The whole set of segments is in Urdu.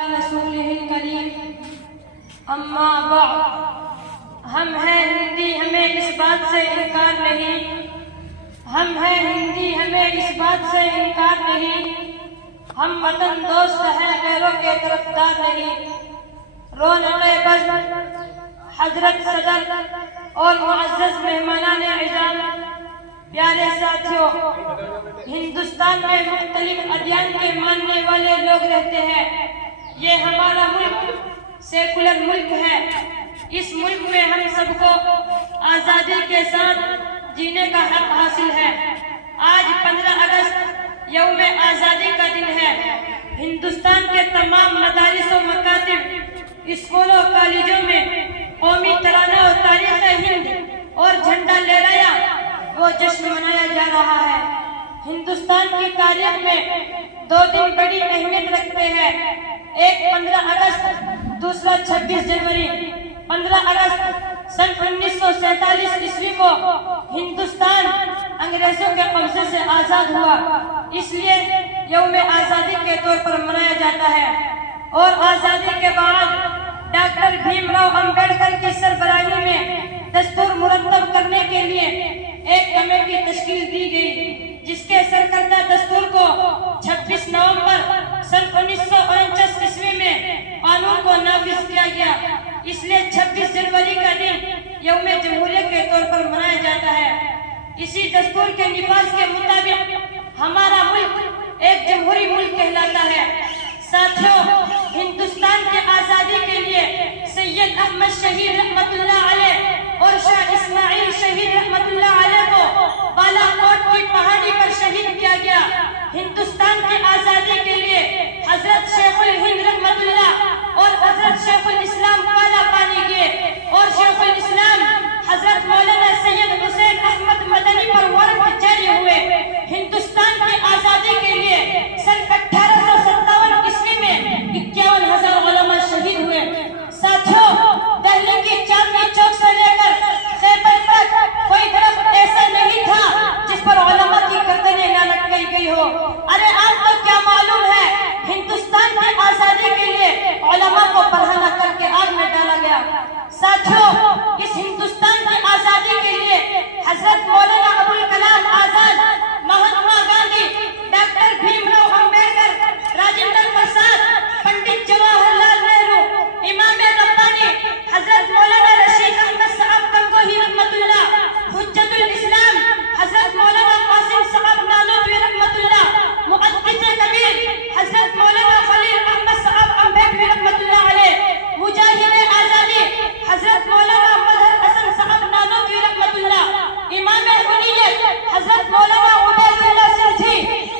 رسولہ الکریم اما بعد، ہم ہیں ہندی، ہمیں اس بات سے انکار نہیں، ہم ہیں ہندی، ہمیں اس بات سے انکار نہیں، ہم وطن دوست ہیں، غیروں کے طرفدار نہیں۔ رونق بزم حضرت صدر اور معزز مہمانان اعزام، پیارے ساتھیوں، ہندوستان میں مختلف ادیان کے ماننے والے لوگ رہتے ہیں۔ یہ ہمارا ملک سیکولر ملک ہے۔ اس ملک میں ہم سب کو آزادی کے ساتھ جینے کا حق حاصل ہے۔ آج 15 اگست یوم آزادی کا دن ہے۔ ہندوستان کے تمام مدارس و مکاتب، اسکولوں و کالجوں میں قومی ترانہ و تاریخ ہند اور جھنڈا لہرایا وہ جشن منایا جا رہا ہے۔ ہندوستان کی تاریخ میں 2 دن بڑی اہمیت رکھتے ہیں، ایک 15 اگست، دوسرا 26 جنوری۔ 15 اگست سن 1947 عیسوی کو ہندوستان انگریزوں کے قبضے سے آزاد ہوا، اس لیے یوم آزادی کے طور پر منایا جاتا ہے۔ اور آزادی کے بعد ڈاکٹر بھیم راؤ امبیڈکر کی سربراہی میں دستور مرتب کرنے کے لیے ایک کمیٹی تشکیل دی گئی، جس کے سرکردہ دستور کو 26 نومبر سن 1949 عیسوی میں قانون کو نافذ کیا گیا۔ اس لیے 26 جنوری کا دن یوم جمہوریہ کے طور پر منایا جاتا ہے۔ اسی دستور کے نفاذ کے مطابق ہمارا ملک ایک جمہوری ملک کہلاتا ہے۔ ساتھیوں، ہندوستان کے آزادی کے لیے سید احمد شہید رحمت اللہ علیہ اور شاہ اسماعیل شہید رحمت اللہ علیہ کو بالا کوٹ کی پہاڑی پر شہید کیا گیا۔ ہندوستان کی آزادی کے لیے حضرت شیخ الہند رحمت اللہ اور حضرت شیخ الاسلام کالا پانی کے اور شیخ الاسلام حضرت مولانا سید حسین احمد مدنی پر وارنٹ جاری ہوئے۔ ہندوستان کی آزادی کے لیے سن 1857 عیسوی میں 51,000 علماء شہید ہوئے۔ ساتھیوں، دہلی کی چاندنی چوک سے لے کر خیبر تک کوئی درخت ایسا نہیں تھا جس پر علماء کی گردنیں نہ لٹکائی گئی ہو۔ ارے آپ کو کیا معلوم ہے، ہندوستان کی آزادی کے لیے علماء کو پڑھانا کر کے آگ میں ڈالا گیا۔ ساتھیوں، اس ہندوستان کی آزادی کے لیے حضرت مولانا ابوالکلام آزاد، مہاتما گاندھی، ڈاکٹر بھیم راؤ امبیڈکر، راجندر پرساد، پنڈت جواہر لال نہرو، امام ربانی، حضرت مولانا رشید احمد صاحب گنگوہی رحمت اللہ، حجت الاسلام حضرت مولانا قاسم صاحب نانوتوی رحمت اللہ، محدث کبیر حضرت مولانا خلیل احمد صاحب امبیڈکر رحمت اللہ علیہ، مجاہد آزادی حضرت مولانا مظہر حسن صاحب نانوتوی رحمت اللہ، امام غنیت حضرت مولانا عبید اللہ سندھی،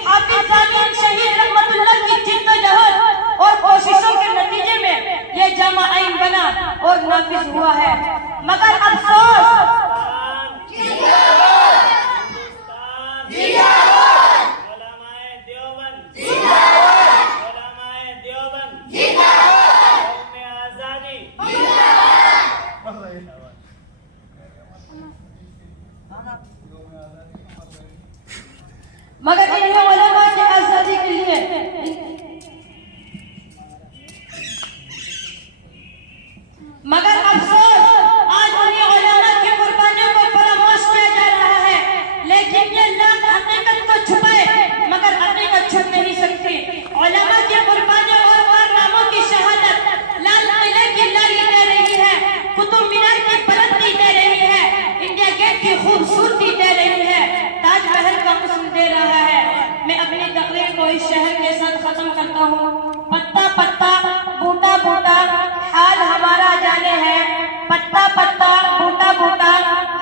حافظ ضامن شہید رحمت اللہ کی جد و جہد اور کوششوں کے نتیجے میں یہ جامع آئین بنا اور نافذ ہوا ہے۔ مگر افسوس، مگر انہیں علماء کی آزادی کے لیے مگر افسوس، آج انہیں علماء کی قربانیوں کو فراموش کیا جا رہا ہے۔ لیکن یہ لوگ حقیقت کو چھپائے مگر حقیقت چھپ نہیں سکتی۔ علماء کی قربانیوں اور کارناموں کی شہادت لال قلعے کی لاری دے رہی ہے، قطب مینار کی بلندی دے رہی ہے، انڈیا گیٹ کی خوبصورتی دے رہی ہے، تاج محل کا حسن دے رہا ہے۔ میں اپنی تقریر کو اس شہر کے ساتھ ختم کرتا ہوں۔ پتا پتا بوٹا بوٹا حال ہمارا جانے ہے، پتا پتا بوٹا بوٹا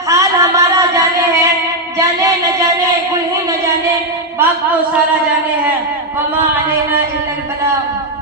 حال ہمارا جانے ہے، جانے نہ جانے گل ہی نہ جانے باغ کو سارا جانے ہے، وما علینا الا البلاغ۔